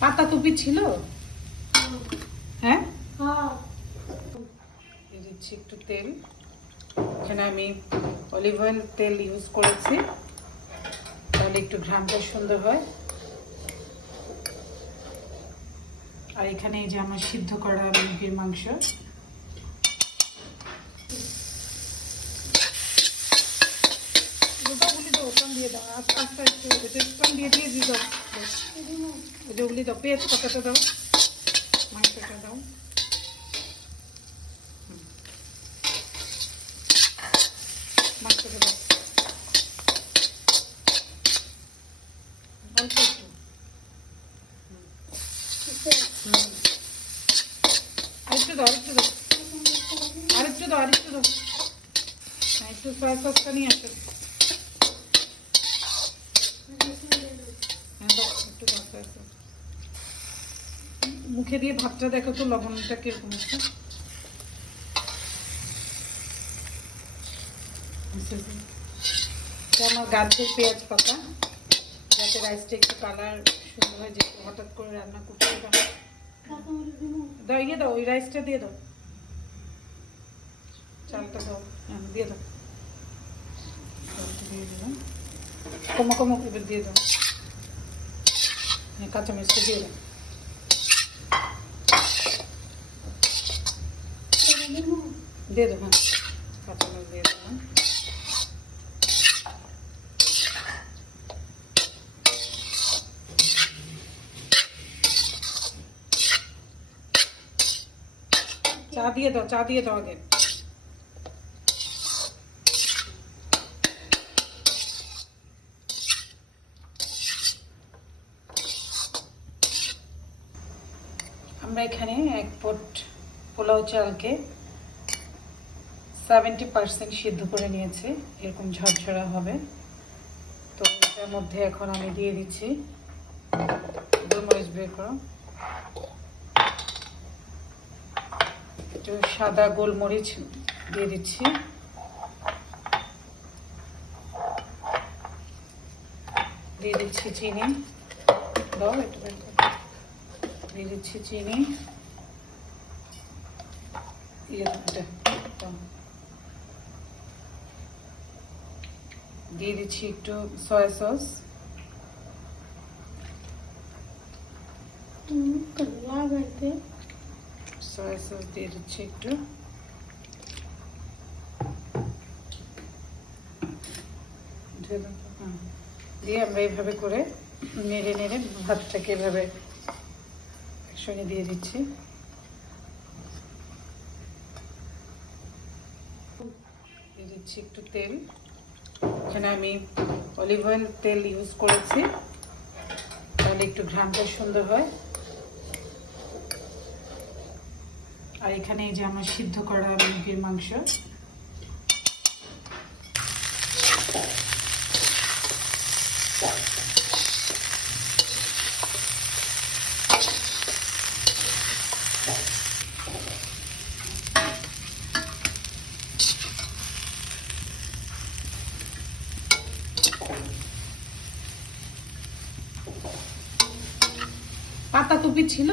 পাতা টুপি ছিল, হ্যাঁ দিচ্ছি একটু তেল। এখানে আমি অলিভ অয়েল তেল ইউজ করেছি, তাহলে একটু ঘ্রাণটা সুন্দর হয়। আর এখানে এই যে আমার সিদ্ধ করা মুরগির মাংস, দিয়ে দাও আস্তে আস্তে দিয়ে দাও, ওগুলি দাও, পেঁয়াজ পাতাটা দাও, মাংসটা দাও, মাংসটা দাও অল্প একটু, আরেকটু দাও, আরেকটু দাও, আরেকটু দাও, আরেকটু দাও, হ্যাঁ একটু সয়া সসটা নিয়ে আসো। মুখে দিয়ে ভাতটা দেখো তো লবণটা কিরকম আছে। আমার গাছের পেঁয়াজ পাতা, যাতে রাইসটা একটু কালার সুন্দর হয়, যে হঠাৎ করে রান্না করতে দাও। ইয়ে দাও, ওই রাইসটা দিয়ে দাও, চালটা দাও, হ্যাঁ দিয়ে দাও, দিয়ে দিলাম, কমা কমা করে দিয়ে দাও, কাঁচামরিচটা দিয়ে দাও, দিয়ে দেবো, হ্যাঁ কাঁচামরিচ দিয়ে দেবো। চা দিয়ে দাও, চা দিয়ে দাও আগে। আমরা এখানে 1 পট পোলাও চালকে 70% সিদ্ধ করে নিয়েছি, এরকম ঝরঝরা হবে। তো এটার মধ্যে এখন আমি দিয়ে দিচ্ছি গোলমরিচ বের করো, একটু সাদা গোলমরিচ দিয়ে দিচ্ছি, দিয়ে দিচ্ছি চিনি, দাও একটু বের করো, দিয়ে দিচ্ছি চিনি, দিয়ে দিচ্ছি একটু সয়া সস, সয়া সস দিয়ে দিচ্ছি একটু, দিয়ে আমরা এইভাবে করে নেড়ে নেড়ে ভাতটাকে এভাবে একসঙ্গে দিয়ে দিচ্ছি। দিয়ে দিচ্ছি একটু তেল, এখানে আমি অলিভ অয়েল তেল ইউজ করেছি, তাহলে একটু ঘ্রাণটা সুন্দর হয়। আর এখানে এই যে আমার সিদ্ধ করা মুরগির মাংস, পাতা টুপি ছিল,